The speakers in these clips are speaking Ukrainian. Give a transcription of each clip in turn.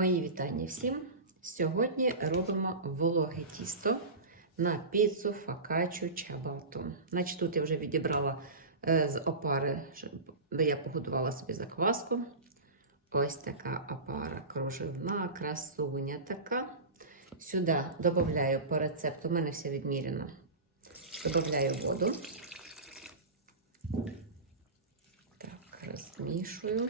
Мої вітання всім! Сьогодні робимо вологе тісто на піцу, факачу, чабату. Значить, тут я вже відібрала е, з опари, щоб я погодувала собі закваску. Ось така опара кружевна, красуня така. Сюди додаю по рецепту, у мене все відміряно. Додаю воду. Так, розмішую.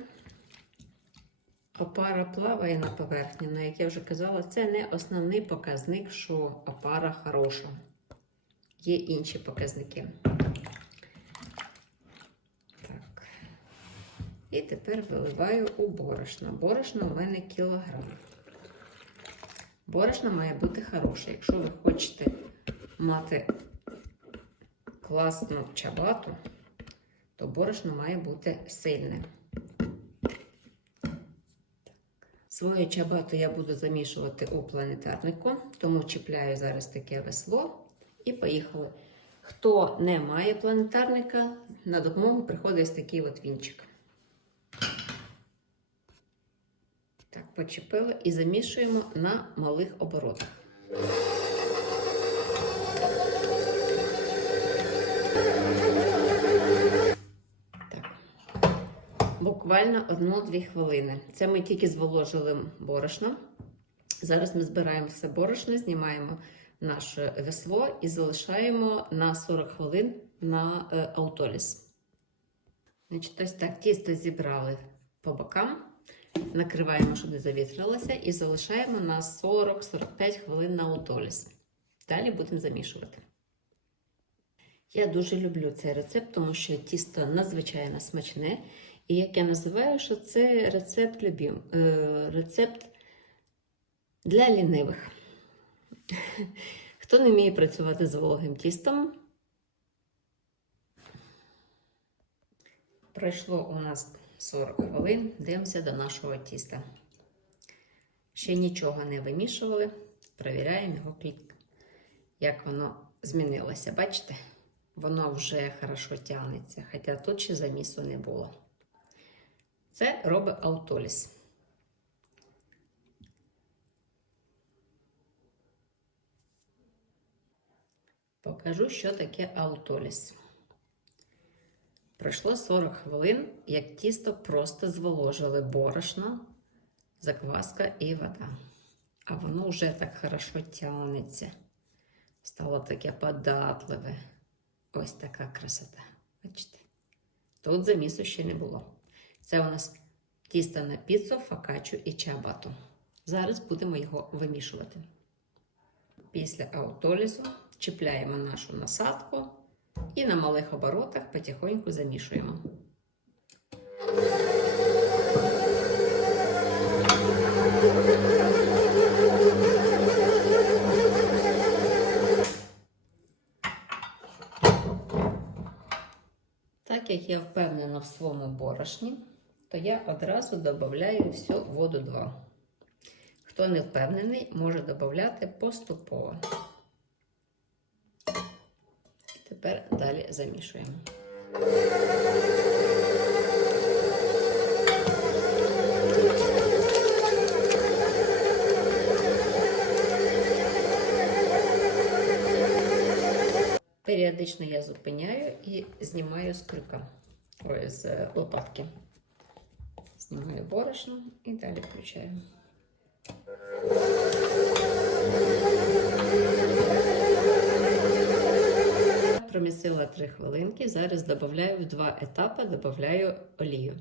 Опара плаває на поверхні, але, як я вже казала, це не основний показник, що опара хороша. Є інші показники. Так. І тепер виливаю у борошно. Борошно у мене кілограм. Борошно має бути хороше. Якщо ви хочете мати класну чабату, то борошно має бути сильне. Свою чабату я буду замішувати у планетарнику, тому чіпляю зараз таке весло і поїхали. Хто не має планетарника, на допомогу приходить ось такий от вінчик. Так, почепили і замішуємо на малих оборотах. Буквально 1-2 хвилини. Це ми тільки зволожили борошно. Зараз ми збираємо все борошно, знімаємо наше весло і залишаємо на 40 хвилин на е, аутоліс. Значить, Ось так тісто зібрали по бокам, накриваємо, щоб не завітрилося, і залишаємо на 40-45 хвилин на аутоліс. Далі будемо замішувати. Я дуже люблю цей рецепт, тому що тісто надзвичайно смачне. І як я називаю, що це рецепт любим, е, рецепт для лінивих. Хто не вміє працювати з вологим тістом? Пройшло у нас 40 хвилин, дивимося до нашого тіста. Ще нічого не вимішували, перевіряємо його клітк. Як воно змінилося, бачите? Воно вже хорошо тягнеться, хоча тут ще замісу не було. Це робить аутоліс. Покажу, що таке аутоліс. Пройшло 40 хвилин, як тісто просто зволожили борошно, закваска і вода. А воно вже так хорошо тягнеться. Стало таке податливе. Ось така красота. Бачите? Тут замісу ще не було. Це у нас тісто на піцу, факачу і чабату. Зараз будемо його вимішувати. Після аутолізу чіпляємо нашу насадку і на малих оборотах потихоньку замішуємо. Так як я впевнена в своєму борошні, то я одразу додаю всю воду 2. Хто не впевнений, може додати поступово. Тепер далі замішуємо. Періодично я зупиняю і знімаю з крюка, ой, з лопатки. Знімаю борошно і далі включаю. Промісила 3 хвилинки. Зараз додаю в два етапи додаю олію.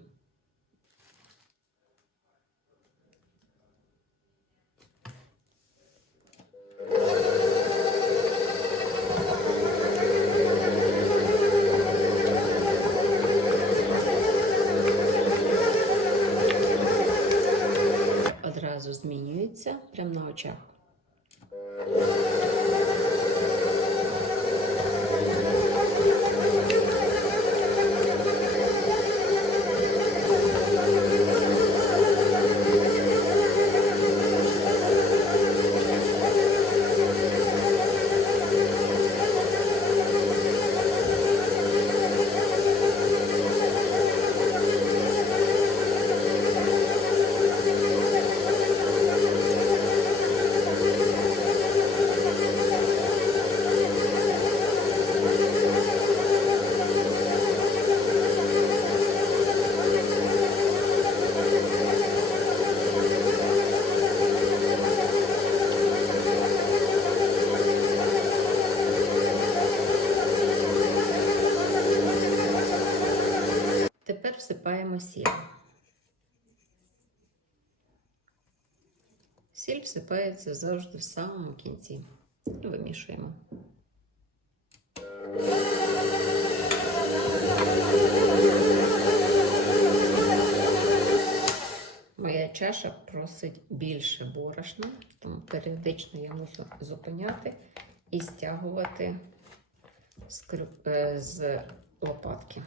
Змінюється прямо на очах. Всипаємо сіль. Сіль всипається завжди в самому кінці. Вимішуємо. Моя чаша просить більше борошна, тому періодично я мушу зупиняти і стягувати е, з лопатки.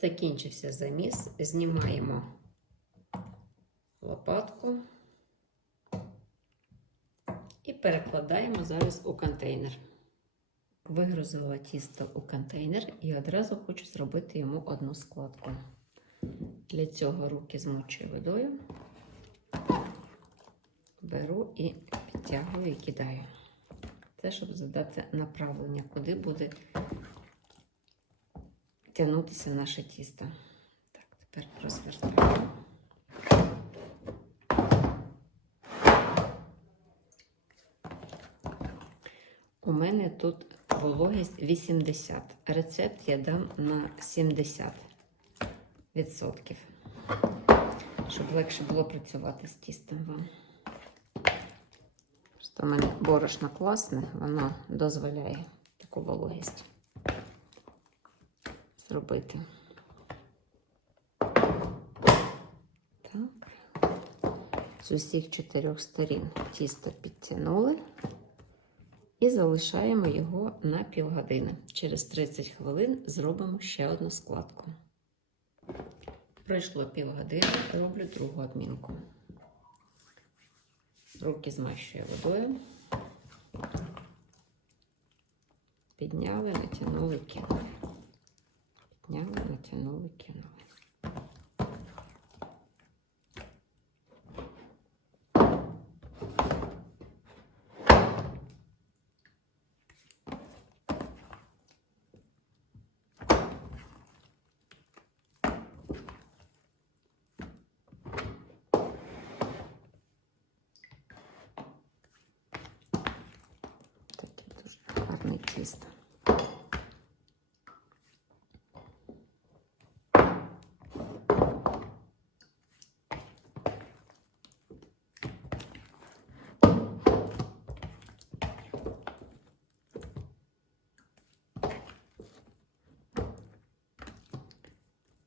Закінчився заміс, знімаємо лопатку і перекладаємо зараз у контейнер. Вигрузила тісто у контейнер і одразу хочу зробити йому одну складку. Для цього руки змочую водою, беру і підтягую і кидаю. Це щоб задати направлення, куди буде тягнутися наше тісто. Так, тепер розвертаю. У мене тут вологість 80. Рецепт я дам на 70 відсотків, щоб легше було працювати з тістом вам. Просто у мене борошно класне, воно дозволяє таку вологість зробити. Так. З усіх чотирьох сторін тісто підтягнули. І залишаємо його на півгодини. Через 30 хвилин зробимо ще одну складку. Пройшло півгодини, роблю другу обмінку. Руки змащує водою. Підняли, натягнули, кинули. Підняли, натягнули, кинули. Таке дуже гарне.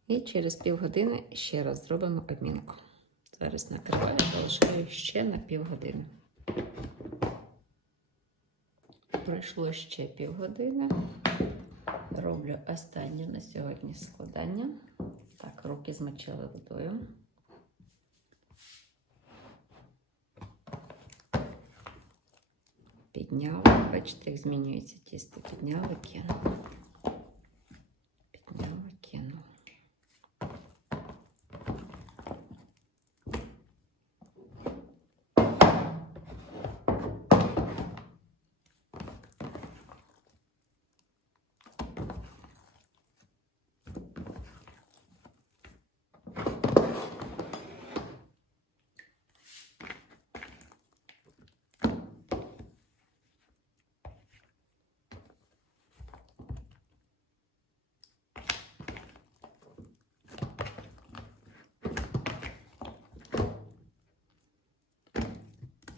І через півгодини ще раз зробимо обмінку. Зараз накриваю, залишаю ще на півгодини. Пройшло ще півгодини. Роблю останнє на сьогодні складання. Так, руки змочили водою. Підняли. Бачите, як змінюється тісто. Підняли, кинули. Підняли, кинули.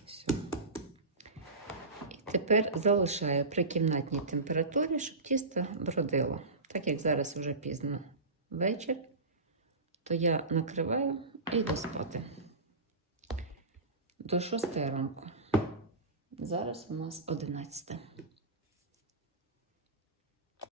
Все. І тепер залишаю при кімнатній температурі, щоб тісто бродило. Так як зараз вже пізно вечір, то я накриваю і йду спати. До шостої ранку. Зараз у нас 11.